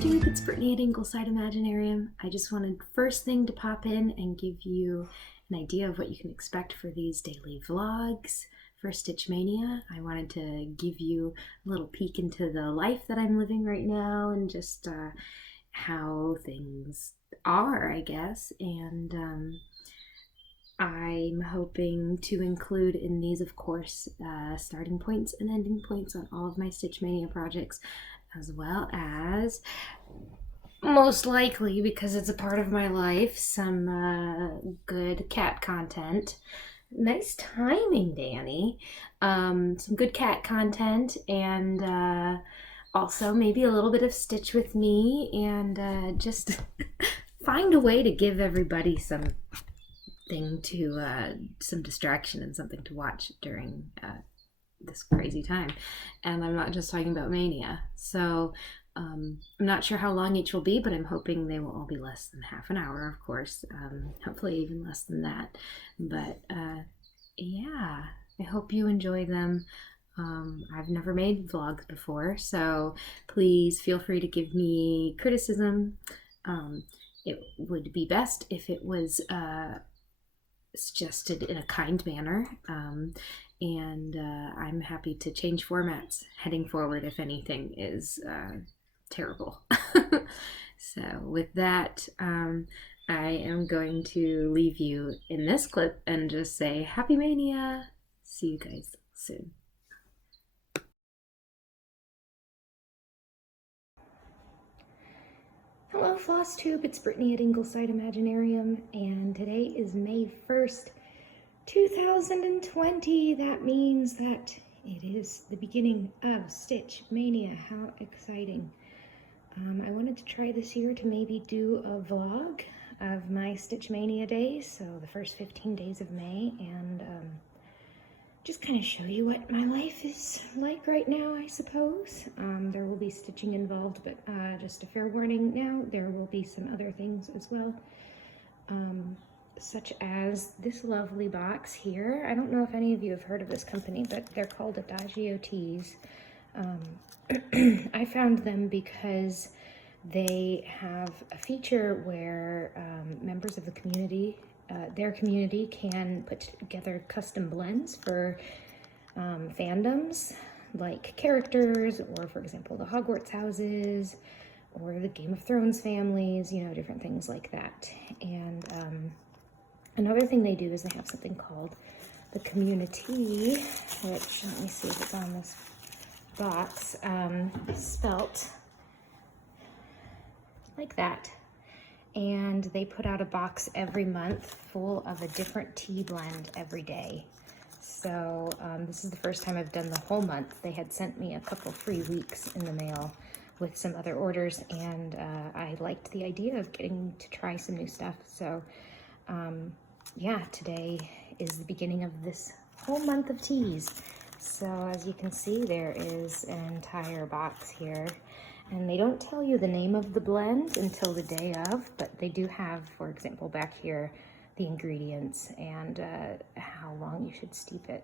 Tube, it's Brittany at Ingleside Imaginarium. I just wanted first thing to pop in and give you an idea of what you can expect for these daily vlogs for Stitch Mania. I wanted to give you a little peek into the life that I'm living right now and just how things are, I guess. And I'm hoping to include in these, of course, starting points and ending points on all of my Stitch Mania projects, as well as, most likely, because it's a part of my life, some good cat content. Nice timing, Danny. Some good cat content, and also maybe a little bit of Stitch with me, and just find a way to give everybody some distraction and something to watch during this crazy time. And I'm not just talking about Mania. So I'm not sure how long each will be, but I'm hoping they will all be less than half an hour, of course. Hopefully even less than that. But yeah, I hope you enjoy them. I've never made vlogs before, so please feel free to give me criticism. It would be best if it was suggested in a kind manner, and I'm happy to change formats heading forward if anything is terrible. So with that, I am going to leave you in this clip and just say Happy Mania! See you guys soon. Hello Floss Tube, it's Brittany at Ingleside Imaginarium, and today is May 1st, 2020. That means that it is the beginning of Stitch Mania. How exciting. I wanted to try this year to maybe do a vlog of my Stitch Mania days, so the first 15 days of May, and just kind of show you what my life is like right now, I suppose. There will be stitching involved, but just a fair warning now, there will be some other things as well, such as this lovely box here. I don't know if any of you have heard of this company, but they're called Adagio Tees. I found them because they have a feature where members of the community, their community, can put together custom blends for fandoms, like characters, or for example, the Hogwarts houses, or the Game of Thrones families, you know, different things like that. And another thing they do is they have something called the community, which, let me see if it's on this box, spelt like that. And they put out a box every month full of a different tea blend every day. So this is the first time I've done the whole month. They had sent me a couple free weeks in the mail with some other orders, and I liked the idea of getting to try some new stuff. So yeah, today is the beginning of this whole month of teas. So as you can see, there is an entire box here. And they don't tell you the name of the blend until the day of, but they do have, for example, back here, the ingredients and how long you should steep it.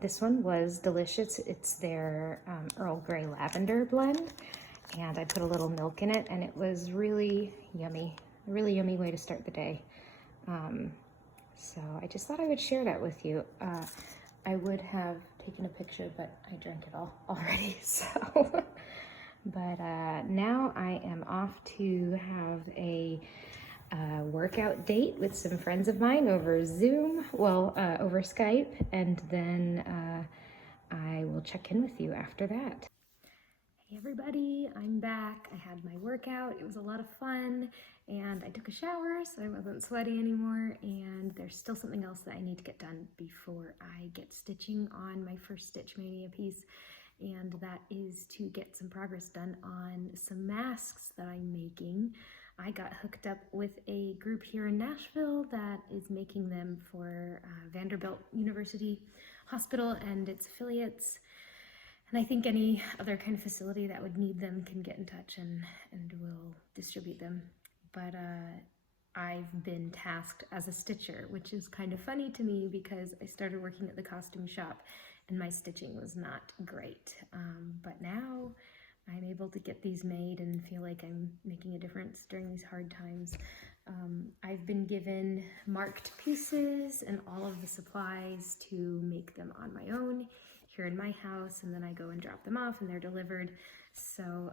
This one was delicious. It's their Earl Grey Lavender blend, and I put a little milk in it, and it was really yummy. A really yummy way to start the day. So I just thought I would share that with you. I would have taken a picture, but I drank it all already, so... But now I am off to have a workout date with some friends of mine over Zoom, well, over Skype, and then I will check in with you after that. Hey everybody, I'm back. I had my workout. It was a lot of fun, and I took a shower, so I wasn't sweaty anymore, and there's still something else that I need to get done before I get stitching on my first Stitch Mania piece. And that is to get some progress done on some masks that I'm making. I got hooked up with a group here in Nashville that is making them for Vanderbilt University Hospital and its affiliates. And I think any other kind of facility that would need them can get in touch and will distribute them. But I've been tasked as a stitcher, which is kind of funny to me because I started working at the costume shop and my stitching was not great. But now I'm able to get these made and feel like I'm making a difference during these hard times. I've been given marked pieces and all of the supplies to make them on my own here in my house, and then I go and drop them off and they're delivered. So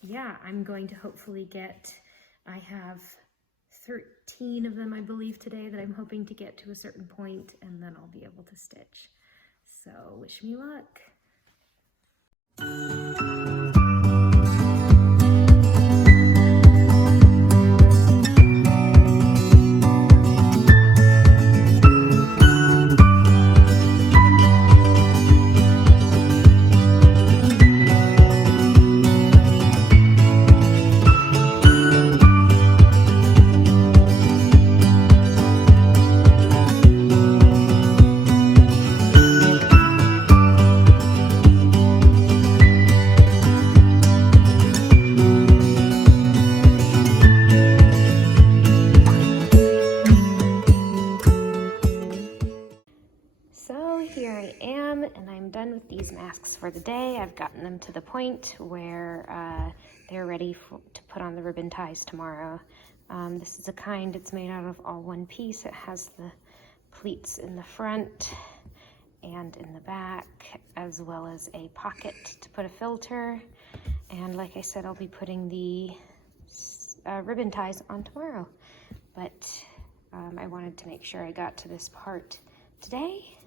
yeah, I'm going to hopefully I have 13 of them, I believe, today that I'm hoping to get to a certain point, and then I'll be able to stitch. So wish me luck. So here I am, and I'm done with these masks for the day. I've gotten them to the point where they're ready to put on the ribbon ties tomorrow. This is a kind, it's made out of all one piece. It has the pleats in the front and in the back, as well as a pocket to put a filter. And like I said, I'll be putting the ribbon ties on tomorrow. But I wanted to make sure I got to this part today.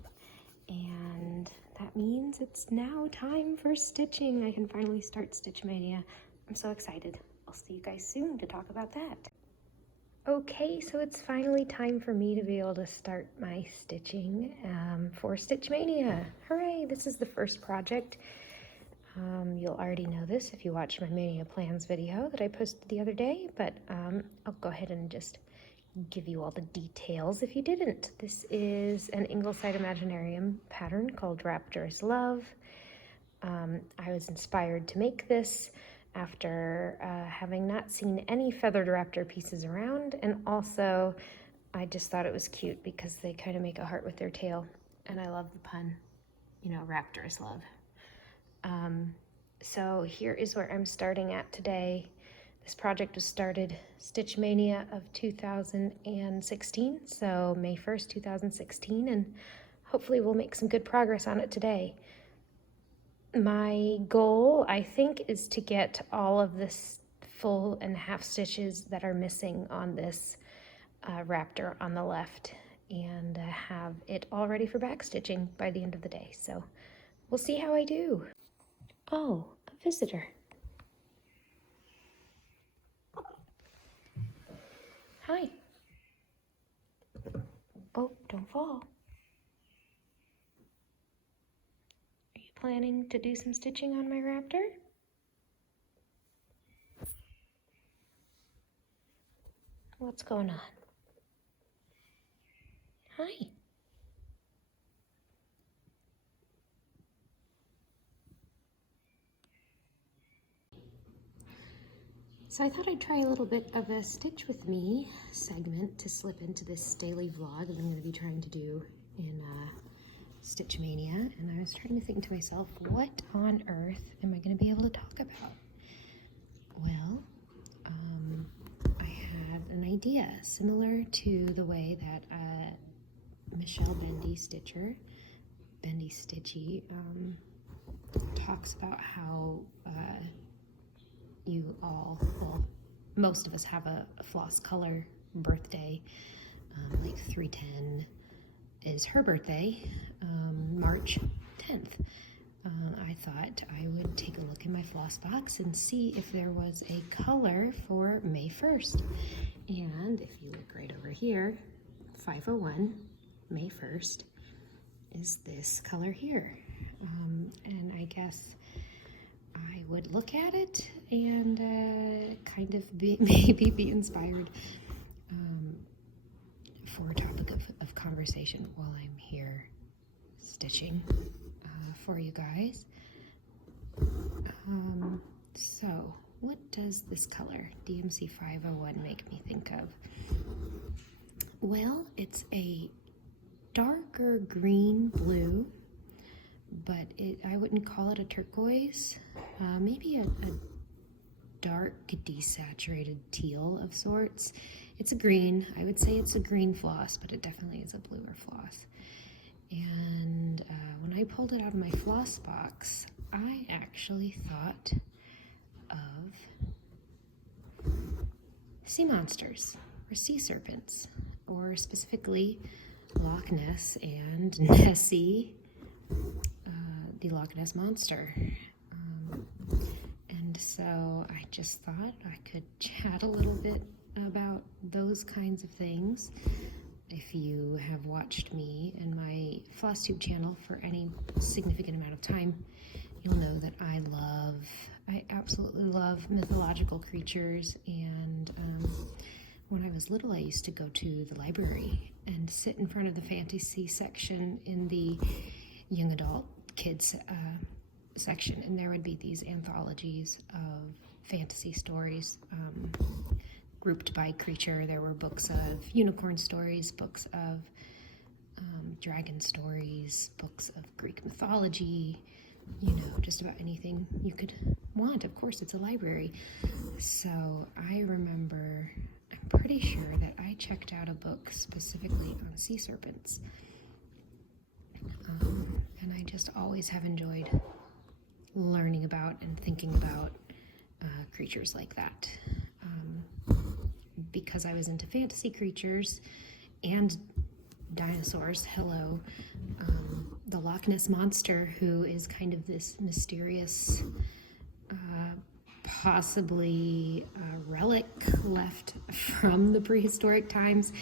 And that means it's now time for stitching. I can finally start Stitch Mania. I'm so excited. I'll see you guys soon to talk about that. Okay, so it's finally time for me to be able to start my stitching for Stitch Mania. Hooray, this is the first project. You'll already know this if you watched my Mania Plans video that I posted the other day, but I'll go ahead and just give you all the details if you didn't. This is an Ingleside Imaginarium pattern called Rapturous Love. I was inspired to make this after having not seen any feathered raptor pieces around, and also I just thought it was cute because they kind of make a heart with their tail, and I love the pun, you know, Rapturous Love. So here is where I'm starting at today. This project was started Stitch Mania of 2016, so May 1st, 2016, and hopefully we'll make some good progress on it today. My goal, I think, is to get all of this full and half stitches that are missing on this raptor on the left, and have it all ready for back stitching by the end of the day. So we'll see how I do. Oh, a visitor. Hi. Oh, don't fall. Are you planning to do some stitching on my raptor? What's going on? Hi. So I thought I'd try a little bit of a Stitch With Me segment to slip into this daily vlog that I'm going to be trying to do in Stitch Mania. And I was trying to think to myself, what on earth am I going to be able to talk about? Well, I had an idea similar to the way that Michelle Bendy Stitcher, Bendy Stitchy, talks about how you all, well, most of us have a floss color birthday, like 310 is her birthday, March 10th. I thought I would take a look in my floss box and see if there was a color for May 1st. And if you look right over here, 501, May 1st, is this color here. And I guess I would look at it and kind of maybe be inspired for a topic of conversation while I'm here stitching for you guys. So what does this color, DMC 501, make me think of? Well, it's a darker green blue, but I wouldn't call it a turquoise. maybe a dark desaturated teal of sorts. It's a green. I would say it's a green floss, but it definitely is a bluer floss. And when I pulled it out of my floss box, I actually thought of sea monsters or sea serpents, or specifically Loch Ness and Nessie, the Loch Ness monster. And so I just thought I could chat a little bit about those kinds of things. If you have watched me and my FlossTube channel for any significant amount of time, you'll know that I absolutely love mythological creatures. And when I was little, I used to go to the library and sit in front of the fantasy section in the young adult kids section, and there would be these anthologies of fantasy stories grouped by creature. There were books of unicorn stories, books of dragon stories, books of Greek mythology, just about anything you could want. Of course, it's a library. So I remember, I'm pretty sure that I checked out a book specifically on sea serpents. And I just always have enjoyed learning about and thinking about creatures like that. Because I was into fantasy creatures and dinosaurs, the Loch Ness monster, who is kind of this mysterious, possibly relic left from the prehistoric times,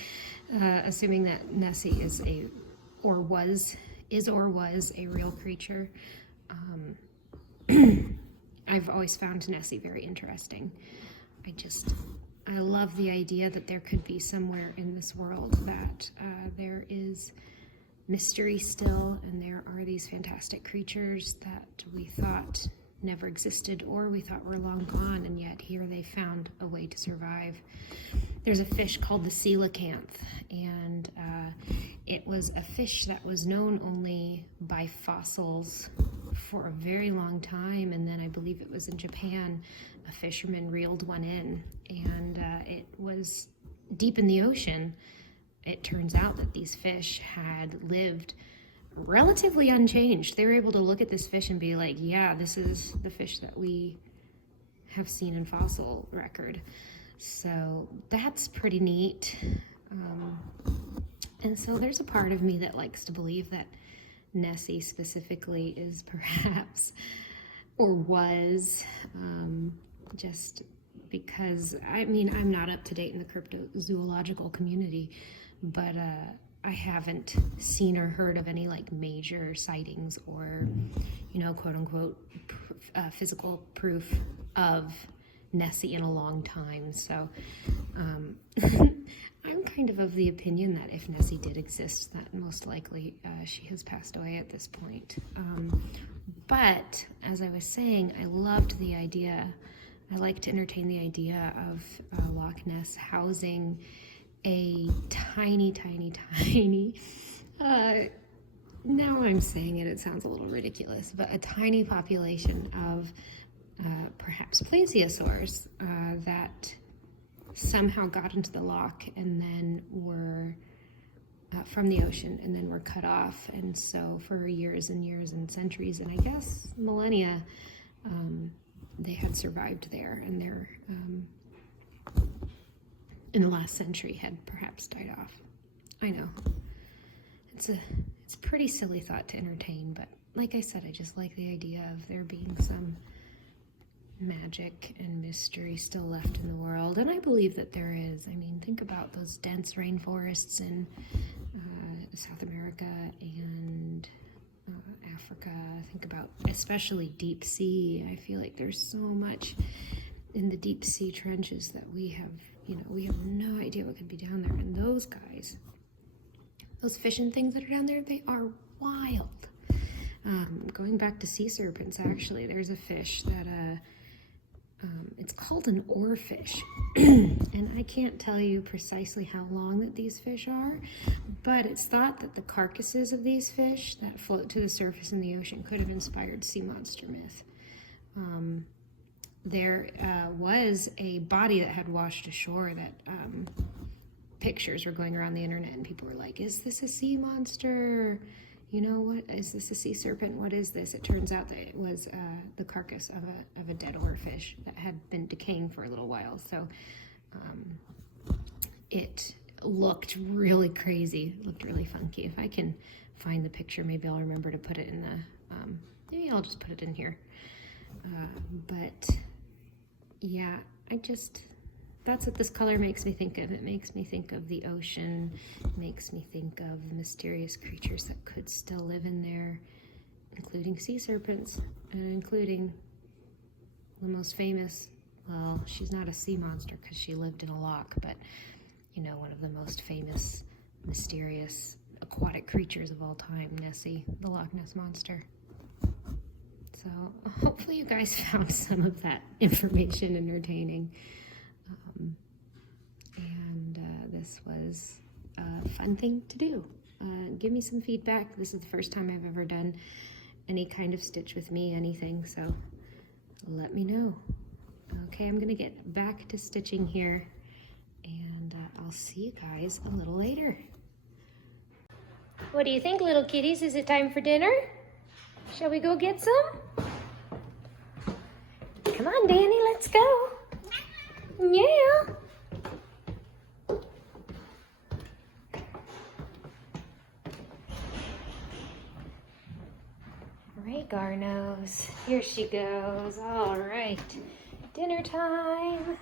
assuming that Nessie is or was a real creature. I've always found Nessie very interesting. I love the idea that there could be somewhere in this world that there is mystery still, and there are these fantastic creatures that we thought never existed or we thought were long gone, and yet here they found a way to survive. There's a fish called the coelacanth, and it was a fish that was known only by fossils for a very long time, and then I believe it was in Japan, a fisherman reeled one in, and it was deep in the ocean. It turns out that these fish had lived relatively unchanged. They were able to look at this fish and be like, yeah, this is the fish that we have seen in fossil record. So that's pretty neat. And so there's a part of me that likes to believe that Nessie specifically is perhaps, or was, just because, I'm not up to date in the cryptozoological community, but I haven't seen or heard of any major sightings or, quote unquote, physical proof of Nessie in a long time. So I'm kind of the opinion that if Nessie did exist, that most likely she has passed away at this point. But as I was saying, I loved the idea. I like to entertain the idea of Loch Ness housing a tiny, now I'm saying it sounds a little ridiculous, but a tiny population of perhaps plesiosaurs that somehow got into the loch and then were from the ocean and then were cut off. And so for years and years and centuries, and I guess millennia, they had survived there, and they're in the last century had perhaps died off. I know. It's a pretty silly thought to entertain, but like I said, I just like the idea of there being some magic and mystery still left in the world, and I believe that there is. Think about those dense rainforests in South America and Africa. Think about especially deep sea. I feel like there's so much in the deep sea trenches that we have no idea what could be down there. And those guys, those fishing things that are down there, they are wild. Going back to sea serpents, actually, there's a fish that it's called an oarfish. And I can't tell you precisely how long that these fish are, but it's thought that the carcasses of these fish that float to the surface in the ocean could have inspired sea monster myth. there was a body that had washed ashore that pictures were going around the internet, and people were like, is this a sea monster? You know, what is this, a sea serpent? What is this? It turns out that it was the carcass of a dead oarfish that had been decaying for a little while. So it looked really crazy, it looked really funky. If I can find the picture, maybe I'll remember to put it in the, maybe I'll just put it in here. But yeah, that's what this color makes me think of. It makes me think of the ocean. It makes me think of mysterious creatures that could still live in there, including sea serpents, and including the most famous, well, she's not a sea monster because she lived in a loch, but you know, one of the most famous, mysterious aquatic creatures of all time, Nessie, the Loch Ness Monster. So hopefully you guys found some of that information entertaining. This was a fun thing to do. Give me some feedback. This is the first time I've ever done any kind of stitch with me, anything, so let me know. Okay, I'm gonna get back to stitching here, and I'll see you guys a little later. What do you think, little kitties? Is it time for dinner? Shall we go get some? Come on, Danny, let's go. Yeah. Rhaegar knows. Here she goes. All right, dinner time.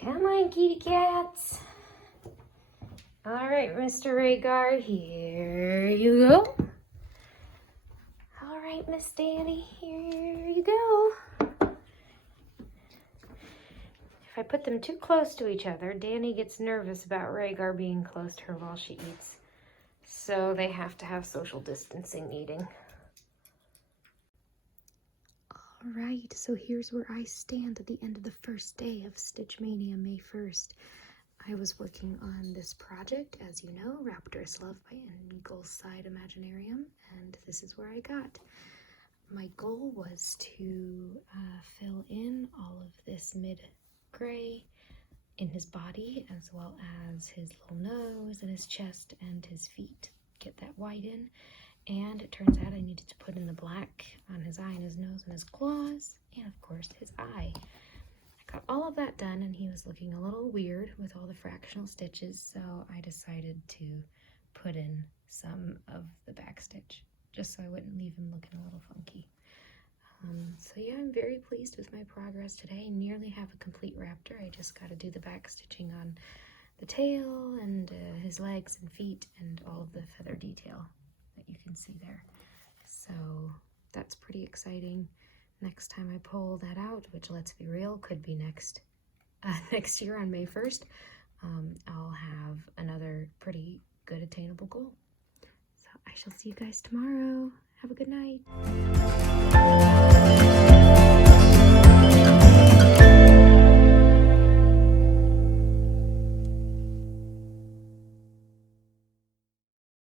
Come on, kitty cats. All right, Mr. Rhaegar, here you go. All right, Miss Danny, here you go. If I put them too close to each other, Danny gets nervous about Rhaegar being close to her while she eats. So they have to have social distancing eating. All right, so here's where I stand at the end of the first day of Stitch Mania, May 1st. I was working on this project, as you know, Rapturous Love by Ingleside Imaginarium, and this is where I got. My goal was to fill in all of this mid-gray in his body, as well as his little nose and his chest and his feet. Get that white in. And it turns out I needed to put in the black on his eye and his nose and his claws, and of course his eye. I got all of that done, and he was looking a little weird with all the fractional stitches, so I decided to put in some of the back stitch, just so I wouldn't leave him looking a little funky. So yeah, I'm very pleased with my progress today. I nearly have a complete raptor. I just got to do the back stitching on the tail and his legs and feet and all of the feather detail that you can see there. So that's pretty exciting. Next time I pull that out, which, let's be real, could be next year on May 1st, I'll have another pretty good attainable goal. So I shall see you guys tomorrow. Have a good night.